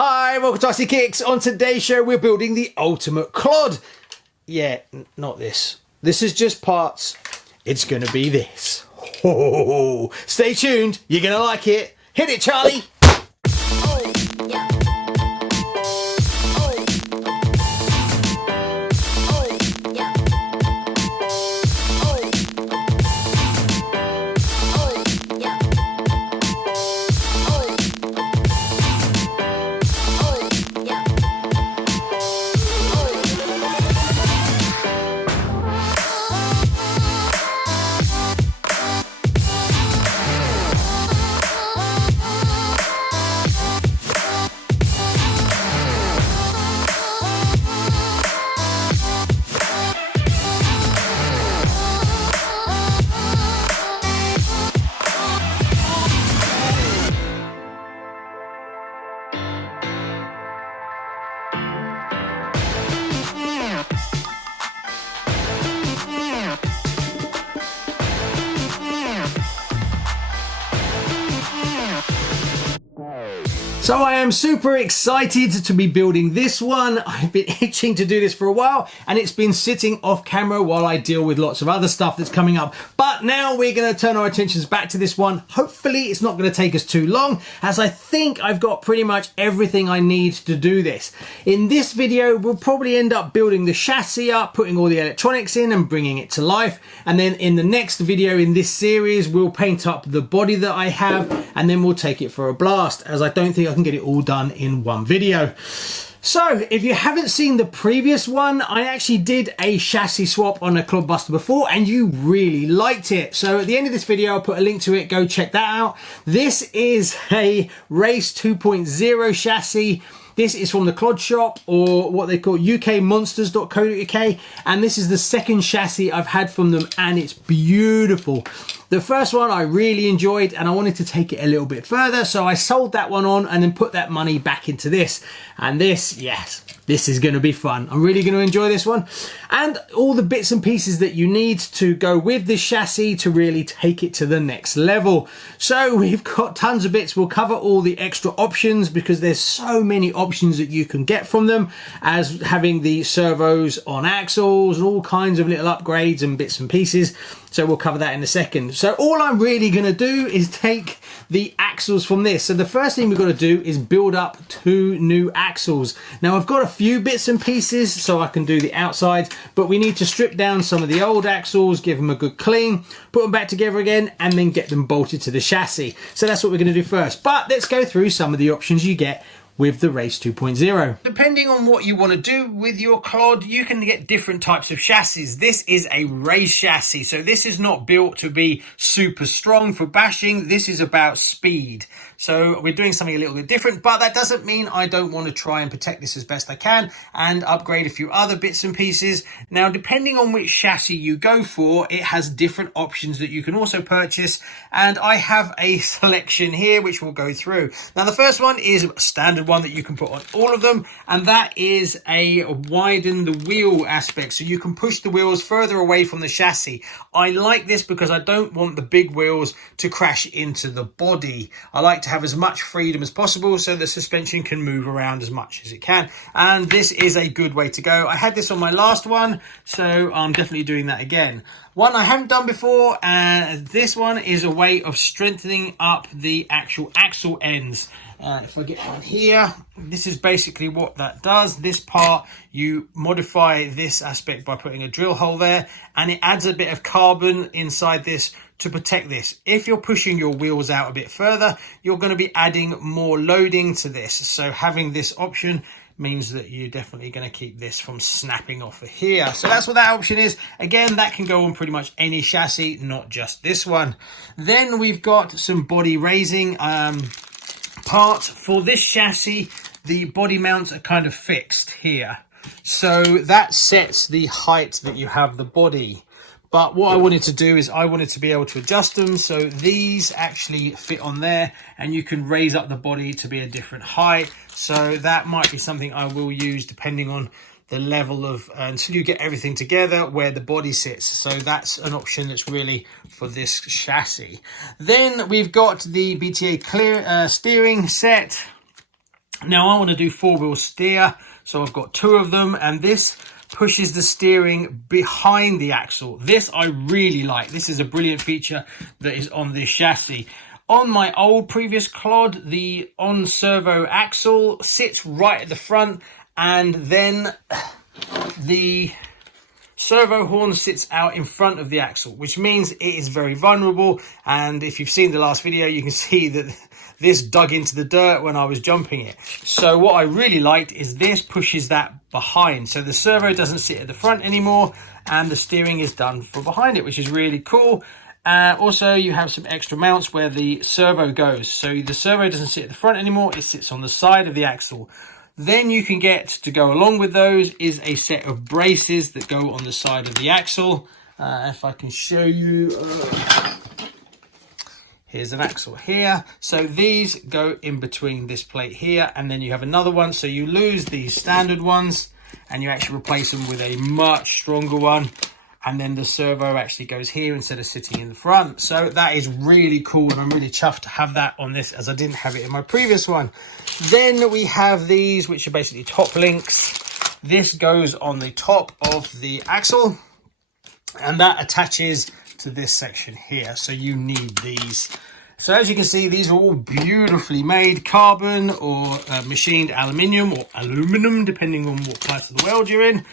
Hi, welcome to RCKicks. On today's show, we're building the ultimate Clod. Yeah, not this. This is just parts. It's going to be this. Oh, stay tuned. You're going to like it. Hit it, Charlie. So I am super excited to be building this one. I've been itching to do this for a while and it's been sitting off camera while I deal with lots of other stuff that's coming up. But now we're going to turn our attentions back to this one. Hopefully it's not going to take us too long, as I think I've got pretty much everything I need to do this. In this video, we'll probably end up building the chassis up, putting all the electronics in and bringing it to life. And then in the next video in this series, we'll paint up the body that I have and then we'll take it for a blast, as I don't think I can get it all done in one video. So if you haven't seen the previous one, I actually did a chassis swap on a Clod Buster before and you really liked it. So at the end of this video, I'll put a link to it. Go check that out. This is a Race 2.0 chassis. This is from the Clod Shop, or what they call ukmonsters.co.uk, and this is the second chassis I've had from them and it's beautiful. The first one I really enjoyed and I wanted to take it a little bit further, so I sold that one on and then put that money back into this. And this, yes, this is going to be fun. I'm really going to enjoy this one. And all the bits and pieces that you need to go with this chassis to really take it to the next level. So we've got tons of bits. We'll cover all the extra options because there's so many options that you can get from them, as having the servos on axles and all kinds of little upgrades and bits and pieces. So we'll cover that in a second. So all I'm really going to do is take the axles from this. So the first thing we've got to do is build up 2 new axles. Now I've got a few bits and pieces so I can do the outside, but we need to strip down some of the old axles, give them a good clean, put them back together again, and then get them bolted to the chassis. So that's what we're going to do first. But let's go through some of the options you get with the Race 2.0. Depending on what you want to do with your Clod, you can get different types of chassis. This is a race chassis, so this is not built to be super strong for bashing. This is about speed. So we're doing something a little bit different, but that doesn't mean I don't want to try and protect this as best I can and upgrade a few other bits and pieces. Now, depending on which chassis you go for, it has different options that you can also purchase. And I have a selection here, which we'll go through. Now, the first one is a standard one that you can put on all of them, and that is a widen the wheel aspect. So you can push the wheels further away from the chassis. I like this because I don't want the big wheels to crash into the body. I like to have as much freedom as possible so the suspension can move around as much as it can, and this is a good way to go. I had this on my last one, so I'm definitely doing that again. One I haven't done before, and this one is a way of strengthening up the actual axle ends. If I get one here, this is basically what that does. This part, you modify this aspect by putting a drill hole there, and it adds a bit of carbon inside this to protect this. If you're pushing your wheels out a bit further, you're going to be adding more loading to this. So having this option means that you're definitely going to keep this from snapping off of here. So that's what that option is. Again, that can go on pretty much any chassis, not just this one. Then we've got some body raising parts for this chassis. The body mounts are kind of fixed here, so that sets the height that you have the body. But what I wanted to do is I wanted to be able to adjust them so these actually fit on there, and you can raise up the body to be a different height. So that might be something I will use depending on the level of, until you get everything together where the body sits. So that's an option that's really for this chassis. Then we've got the BTA clear steering set. Now I want to do 4-wheel steer, so I've got 2 of them, and this pushes the steering behind the axle. This I really like. This is a brilliant feature that is on this chassis. On my old previous Clod, the on servo axle sits right at the front, and then the servo horn sits out in front of the axle, which means it is very vulnerable. And if you've seen the last video, you can see that this dug into the dirt when I was jumping it. So what I really liked is this pushes that behind. So the servo doesn't sit at the front anymore, and the steering is done from behind it, which is really cool. Also, you have some extra mounts where the servo goes. So the servo doesn't sit at the front anymore, it sits on the side of the axle. Then you can get, to go along with those, is a set of braces that go on the side of the axle. If I can show you, here's an axle here. So these go in between this plate here, and then you have another one. So you lose these standard ones and you actually replace them with a much stronger one. And then the servo actually goes here instead of sitting in the front. So that is really cool, and I'm really chuffed to have that on this, as I didn't have it in my previous one. Then we have these, which are basically top links. This goes on the top of the axle, and that attaches to this section here. So you need these. So as you can see, these are all beautifully made, carbon or machined aluminium, or aluminum, depending on what part of the world you're in.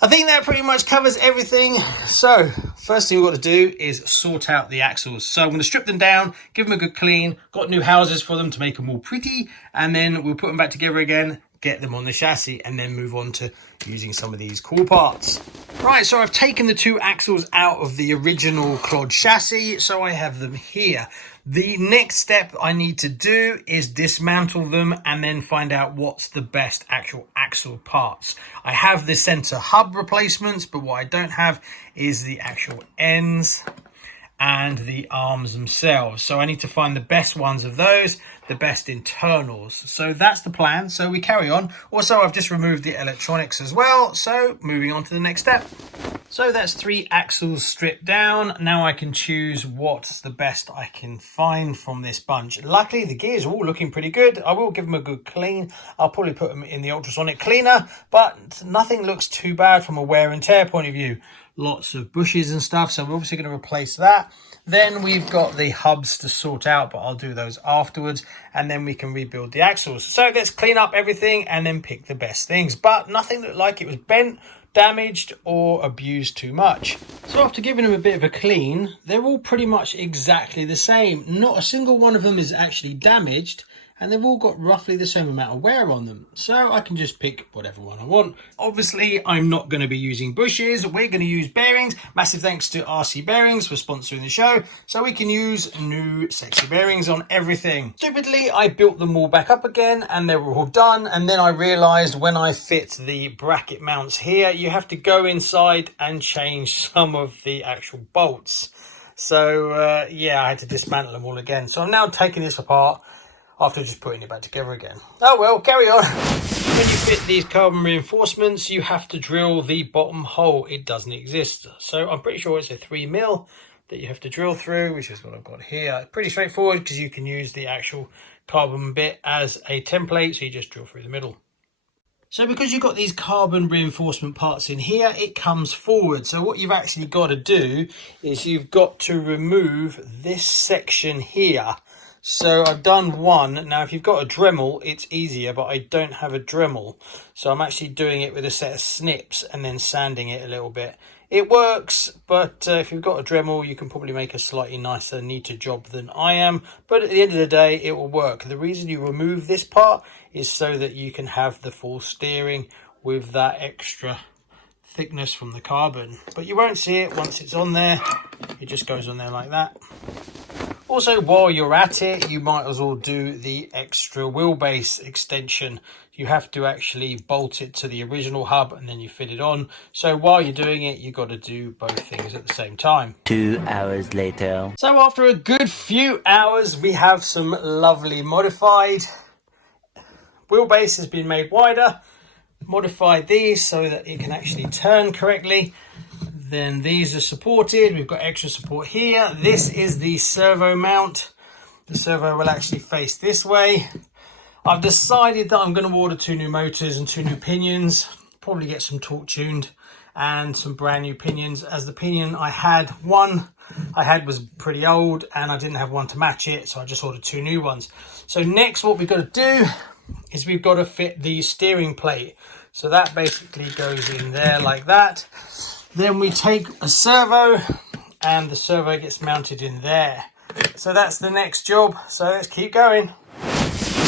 I think that pretty much covers everything. So first thing we've got to do is sort out the axles. So I'm going to strip them down, give them a good clean, got new houses for them to make them all pretty, and then we'll put them back together again, get them on the chassis, and then move on to using some of these cool parts. Right, so I've taken the 2 axles out of the original Clod chassis, so I have them here. The next step I need to do is dismantle them and then find out what's the best actual axle parts. I have the center hub replacements, but what I don't have is the actual ends and the arms themselves. So I need to find the best ones of those, the best internals. So that's the plan. So we carry on. Also, I've just removed the electronics as well. So moving on to the next step. So that's 3 axles stripped down. Now I can choose what's the best I can find from this bunch. Luckily, the gears are all looking pretty good. I will give them a good clean. I'll probably put them in the ultrasonic cleaner, but nothing looks too bad from a wear and tear point of view. Lots of bushes and stuff, so we're obviously going to replace that. Then we've got the hubs to sort out, but I'll do those afterwards, and then we can rebuild the axles. So let's clean up everything and then pick the best things, but nothing looked like it was bent, damaged, or abused too much. So after giving them a bit of a clean, they're all pretty much exactly the same. Not a single one of them is actually damaged, and they've all got roughly the same amount of wear on them. So I can just pick whatever one I want. Obviously, I'm not going to be using bushes. We're going to use bearings. Massive thanks to RC Bearings for sponsoring the show. So we can use new sexy bearings on everything. Stupidly, I built them all back up again and they were all done. And then I realized when I fit the bracket mounts here, you have to go inside and change some of the actual bolts. So yeah, I had to dismantle them all again. So I'm now taking this apart after just putting it back together again. Oh well, carry on. When you fit these carbon reinforcements, you have to drill the bottom hole. It doesn't exist. So I'm pretty sure it's a 3mm that you have to drill through, which is what I've got here. Pretty straightforward, because you can use the actual carbon bit as a template, so you just drill through the middle. So because you've got these carbon reinforcement parts in here, it comes forward. So what you've actually got to do is you've got to remove this section here. So I've done one. Now if you've got a Dremel, it's easier, but I don't have a Dremel. So I'm actually doing it with a set of snips and then sanding it a little bit. It works, but if you've got a Dremel, you can probably make a slightly nicer, neater job than I am. But at the end of the day, it will work. The reason you remove this part is so that you can have the full steering with that extra thickness from the carbon. But you won't see it once it's on there. It just goes on there like that. Also, while you're at it, you might as well do the extra wheelbase extension. You have to actually bolt it to the original hub and then you fit it on. So while you're doing it, you've got to do both things at the same time. 2 hours later. So after a good few hours, we have some lovely modified. Wheelbase has been made wider. Modified these so that it can actually turn correctly. Then these are supported. We've got extra support here. This is the servo mount. The servo will actually face this way. I've decided that I'm going to order 2 new motors and 2 new pinions, probably get some torque tuned and some brand new pinions, as the pinion I had was pretty old and I didn't have one to match it, so I just ordered 2 new ones. So next what we've got to do is we've got to fit the steering plate. So that basically goes in there like that. Then we take a servo and the servo gets mounted in there. So that's the next job. So let's keep going.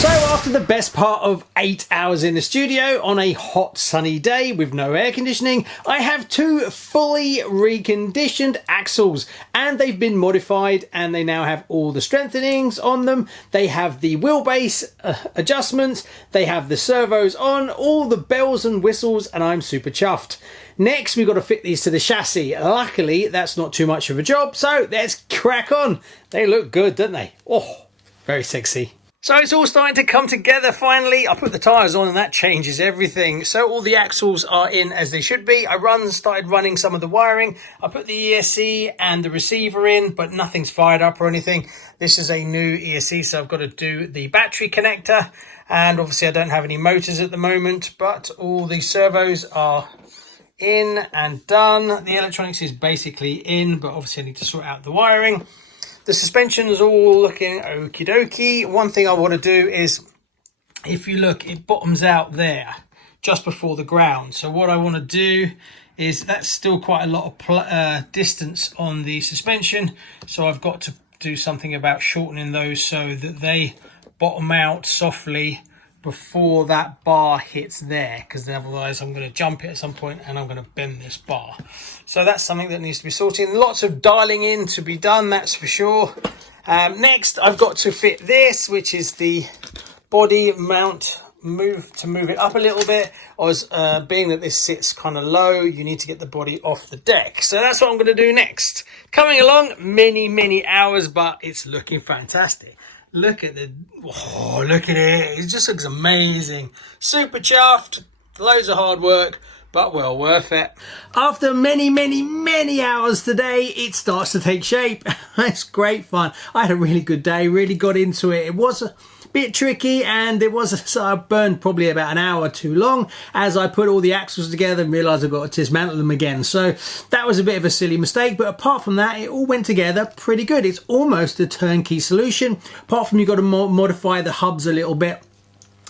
So after the best part of 8 hours in the studio on a hot sunny day with no air conditioning, I have 2 fully reconditioned axles, and they've been modified and they now have all the strengthenings on them. They have the wheelbase adjustments, they have the servos on, all the bells and whistles, and I'm super chuffed. Next we've got to fit these to the chassis. Luckily that's not too much of a job, so let's crack on. They look good, don't they? Oh, very sexy. So it's all starting to come together finally. I put the tyres on and that changes everything. So all the axles are in as they should be. I started running some of the wiring. I put the ESC and the receiver in, but nothing's fired up or anything. This is a new ESC, so I've got to do the battery connector. And obviously I don't have any motors at the moment, but all the servos are in and done. The electronics is basically in, but obviously I need to sort out the wiring. The suspension is all looking okie dokie. One thing I want to do is, if you look, it bottoms out there just before the ground. So what I want to do is, that's still quite a lot of distance on the suspension. So I've got to do something about shortening those so that they bottom out softly before that bar hits there, because otherwise I'm going to jump it at some point and I'm going to bend this bar. So that's something that needs to be sorted. Lots of dialing in to be done, that's for sure. Next I've got to fit this, which is the body mount, move it up a little bit, as being that this sits kind of low, you need to get the body off the deck. So that's what I'm going to do next. Coming along, many hours, but it's looking fantastic. Look at look at it. It just looks amazing. Super chuffed. Loads of hard work, but well worth it. After many hours today, it starts to take shape. It's great fun. I had a really good day, really got into it. It was a bit tricky, and so I burned probably about an hour too long as I put all the axles together and realised I've got to dismantle them again. So that was a bit of a silly mistake, but apart from that, it all went together pretty good. It's almost a turnkey solution, apart from you've got to modify the hubs a little bit,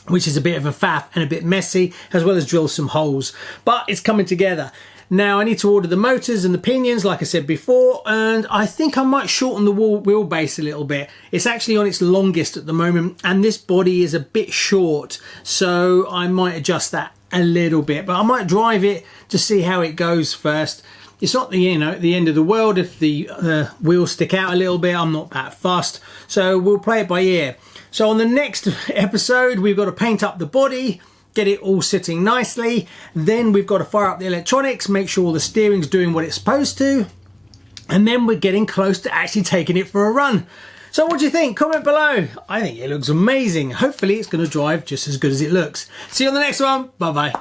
which is a bit of a faff and a bit messy, as well as drill some holes, but it's coming together. Now I need to order the motors and the pinions, like I said before, and I think I might shorten the wheelbase a little bit. It's actually on its longest at the moment, and this body is a bit short, so I might adjust that a little bit, but I might drive it to see how it goes first. It's not the end of the world if the wheels stick out a little bit. I'm not that fussed, so we'll play it by ear. So on the next episode, we've got to paint up the body, get it all sitting nicely. Then we've got to fire up the electronics, make sure all the steering's doing what it's supposed to. And then we're getting close to actually taking it for a run. So what do you think? Comment below. I think it looks amazing. Hopefully it's going to drive just as good as it looks. See you on the next one. Bye-bye.